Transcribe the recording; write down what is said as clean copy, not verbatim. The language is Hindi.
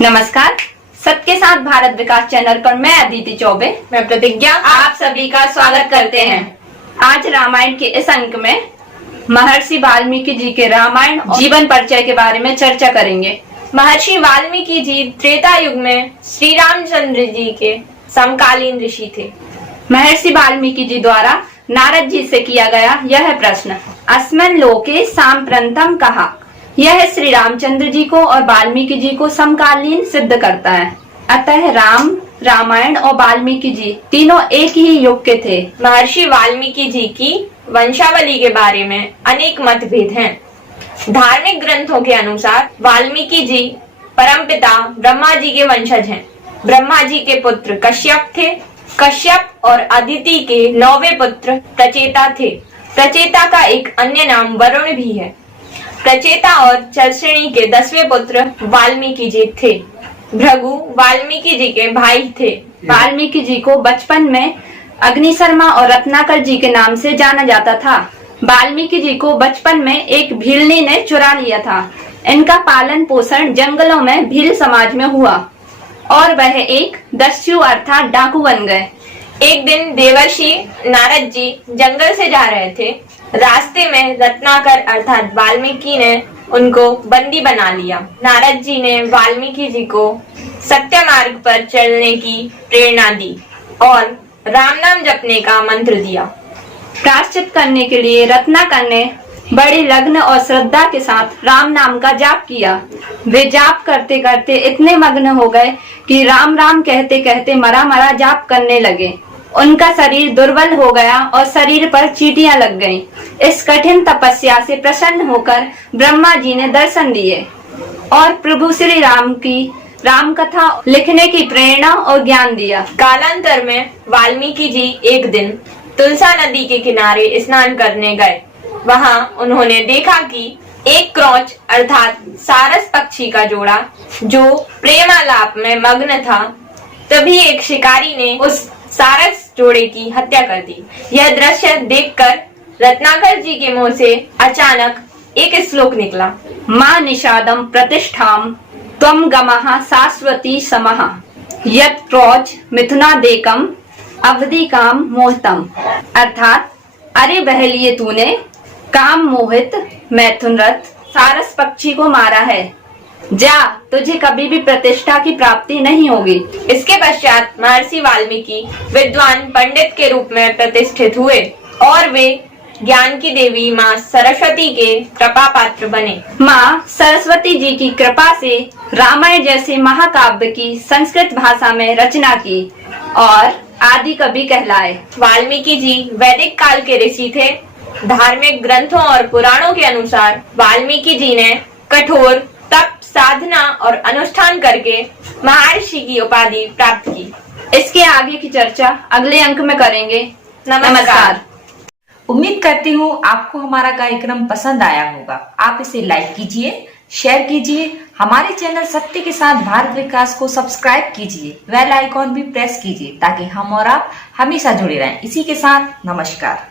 नमस्कार। सत्य के साथ भारत विकास चैनल पर मैं अदिति चौबे, मैं प्रतिज्ञा आप सभी का स्वागत करते हैं। आज रामायण के इस अंक में महर्षि वाल्मीकि जी के रामायण और जीवन परिचय के बारे में चर्चा करेंगे। महर्षि वाल्मीकि जी त्रेता युग में श्री रामचंद्र जी के समकालीन ऋषि थे। महर्षि वाल्मीकि जी द्वारा नारद जी से किया गया यह प्रश्न, अस्मिन् लोके सांप्रतम कहा, यह श्री रामचंद्र जी को और वाल्मीकि जी को समकालीन सिद्ध करता है। अतः राम, रामायण और वाल्मीकि जी तीनों एक ही युग के थे। महर्षि वाल्मीकि जी की वंशावली के बारे में अनेक मतभेद हैं। धार्मिक ग्रंथों के अनुसार वाल्मीकि जी परमपिता ब्रह्मा जी के वंशज हैं। ब्रह्मा जी के पुत्र कश्यप थे। कश्यप और अदिति के 9वें पुत्र प्रचेता थे। प्रचेता का एक अन्य नाम वरुण भी है। प्रचेता और चरश्रेणी के 10वें पुत्र वाल्मीकि जी थे। भृगु वाल्मीकि जी के भाई थे। वाल्मीकि जी को बचपन में अग्निशर्मा और रत्नाकर जी के नाम से जाना जाता था। वाल्मीकि जी को बचपन में एक भीलनी ने चुरा लिया था। इनका पालन पोषण जंगलों में भील समाज में हुआ और वह एक दस्यु अर्थात डाकू बन गए। एक दिन देवर्षि नारद जी जंगल से जा रहे थे। रास्ते में रत्नाकर अर्थात वाल्मीकि ने उनको बंदी बना लिया। नारद जी ने वाल्मीकि जी को सत्य मार्ग पर चलने की प्रेरणा दी और राम नाम जपने का मंत्र दिया। प्रायश्चित करने के लिए रत्नाकर ने बड़ी लग्न और श्रद्धा के साथ राम नाम का जाप किया। वे जाप करते करते इतने मग्न हो गए कि राम राम कहते कहते मरा मरा जाप करने लगे। उनका शरीर दुर्बल हो गया और शरीर पर चींटियां लग गईं। इस कठिन तपस्या से प्रसन्न होकर ब्रह्मा जी ने दर्शन दिए और प्रभु श्री राम की राम कथा लिखने की प्रेरणा और ज्ञान दिया। कालांतर में वाल्मीकि जी एक दिन तुलसा नदी के किनारे स्नान करने गए। वहां उन्होंने देखा कि एक क्रौच अर्थात सारस पक्षी का जोड़ा जो प्रेमालाप में मग्न था। तभी एक शिकारी ने उस सारस जोड़े की हत्या कर दी। यह दृश्य देखकर रत्नाकर जी के मुंह से अचानक एक श्लोक निकला, मां निषादम प्रतिष्ठाम त्वम गमः शाश्वती समः यत् क्रौच मिथुनादेकम अवधि काम मोहितम। अर्थात अरे बहलिए, तूने काम मोहित मैथुनरत सारस पक्षी को मारा है। जा, तुझे कभी भी प्रतिष्ठा की प्राप्ति नहीं होगी। इसके पश्चात महर्षि वाल्मीकि विद्वान पंडित के रूप में प्रतिष्ठित हुए और वे ज्ञान की देवी माँ सरस्वती के कृपा पात्र बने। माँ सरस्वती जी की कृपा से रामायण जैसे महाकाव्य की संस्कृत भाषा में रचना की और आदि कवि कहलाए। वाल्मीकि जी वैदिक काल के ऋषि थे। धार्मिक ग्रंथों और पुराणों के अनुसार वाल्मीकि जी ने कठोर तप, साधना और अनुष्ठान करके महर्षि की उपाधि प्राप्त की। इसके आगे की चर्चा अगले अंक में करेंगे। नमस्कार। उम्मीद करती हूँ आपको हमारा कार्यक्रम पसंद आया होगा। आप इसे लाइक कीजिए, शेयर कीजिए, हमारे चैनल सत्य के साथ भारत विकास को सब्सक्राइब कीजिए, बेल आइकॉन भी प्रेस कीजिए ताकि हम और आप हमेशा जुड़े रहें। इसी के साथ नमस्कार।